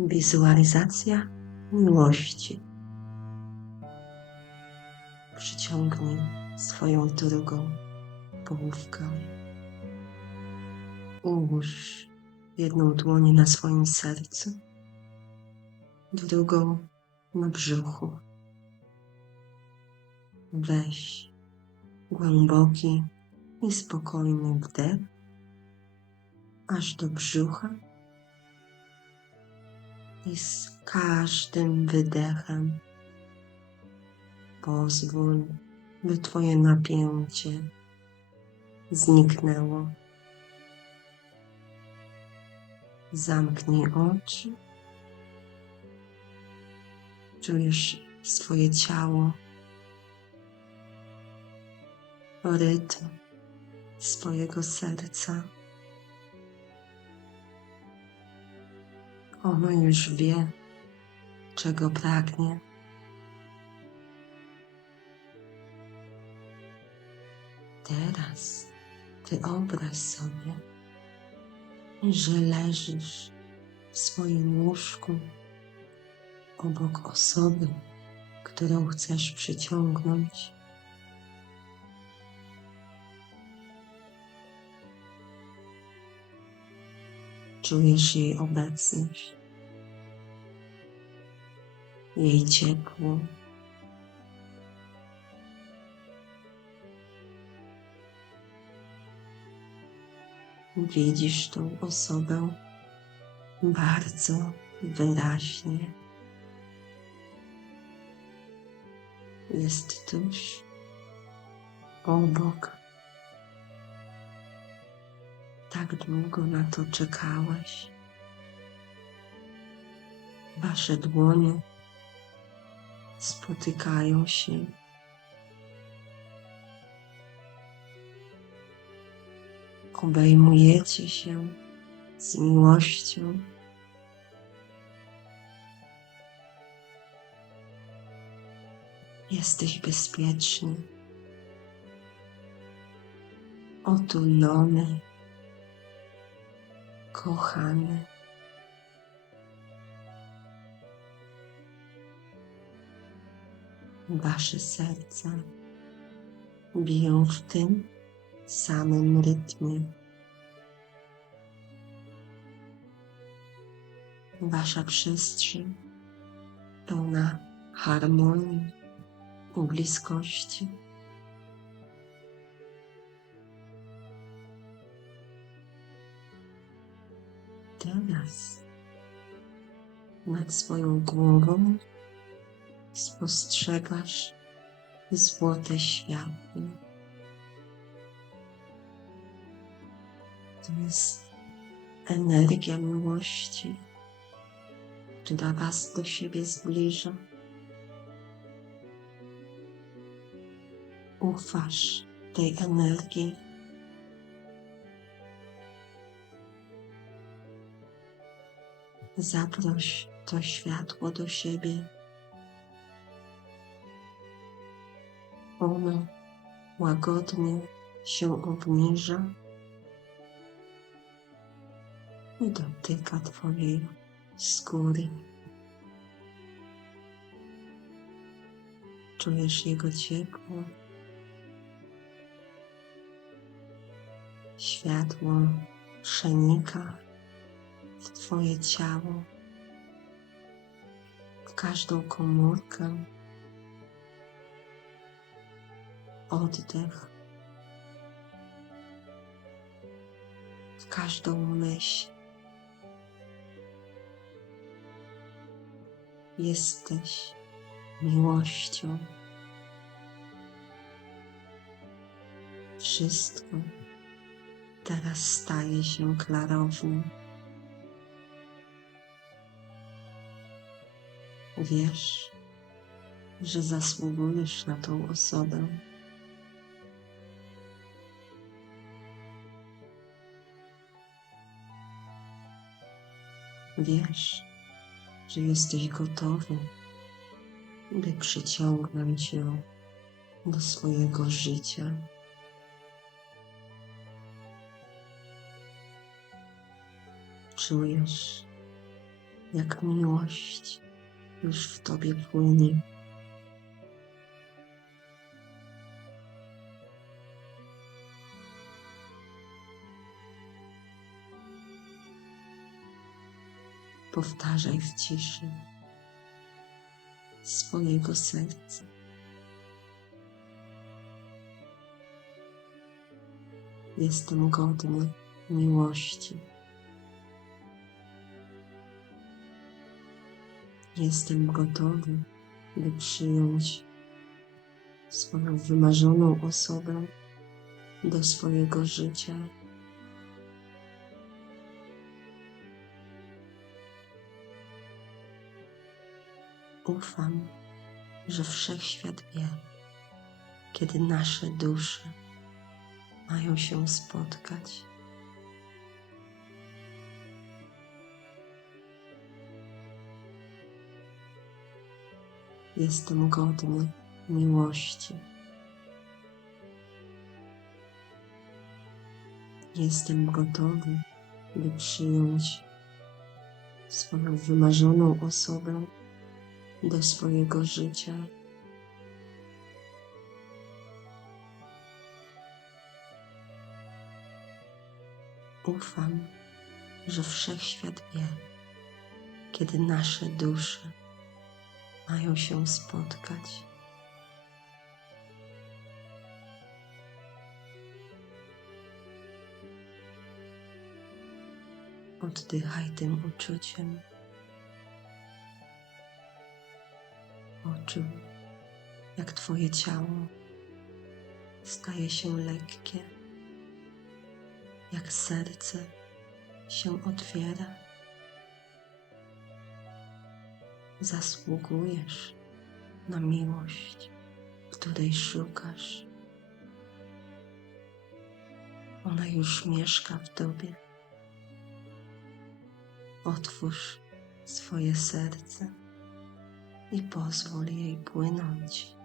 Wizualizacja miłości. Przyciągnij swoją drugą połówkę. Ułóż jedną dłoń na swoim sercu, drugą na brzuchu. Weź głęboki i spokojny wdech aż do brzucha i z każdym wydechem pozwól, by Twoje napięcie zniknęło. Zamknij oczy. Czujesz swoje ciało, rytm swojego serca. Ono już wie, czego pragnie. Teraz wyobraź sobie, że leżysz w swoim łóżku obok osoby, którą chcesz przyciągnąć. Czujesz jej obecność, jej. Widzisz tą osobę bardzo wyraźnie. Jest tuż obok. Tak długo na to czekałeś. Wasze dłonie spotykają się. Obejmujecie się z miłością. Jesteś bezpieczny, otulony, kochany. Wasze serca biją w tym samym rytmie. Wasza przestrzeń pełna harmonii bliskości. Teraz nad swoją głową spostrzegasz złote światło. To jest energia miłości, która Was do siebie zbliża. Ufasz tej energii. Zaproś to światło do siebie. Ono łagodnie się obniża i dotyka Twojej skóry. Czujesz jego ciepło. Światło przenika w Twoje ciało, w każdą komórkę. Oddech w każdą myśl. Jesteś miłością. Wszystko teraz staje się klarowne. Wiesz, że zasługujesz na tą osobę. Wiesz, że jesteś gotowy, by przyciągnąć ją do swojego życia. Czujesz, jak miłość już w Tobie płynie. Powtarzaj w ciszy swojego serca. Jestem godny miłości. Jestem gotowy, by przyjąć swoją wymarzoną osobę do swojego życia. Ufam, że wszechświat wie, kiedy nasze dusze mają się spotkać. Jestem godny miłości. Jestem gotowy, by przyjąć swoją wymarzoną osobę do swojego życia. Ufam, że wszechświat wie, kiedy nasze dusze mają się spotkać. Oddychaj tym uczuciem. Poczuj, jak Twoje ciało staje się lekkie, jak serce się otwiera. Zasługujesz na miłość, której szukasz. Ona już mieszka w Tobie. Otwórz swoje serce i pozwól jej płynąć.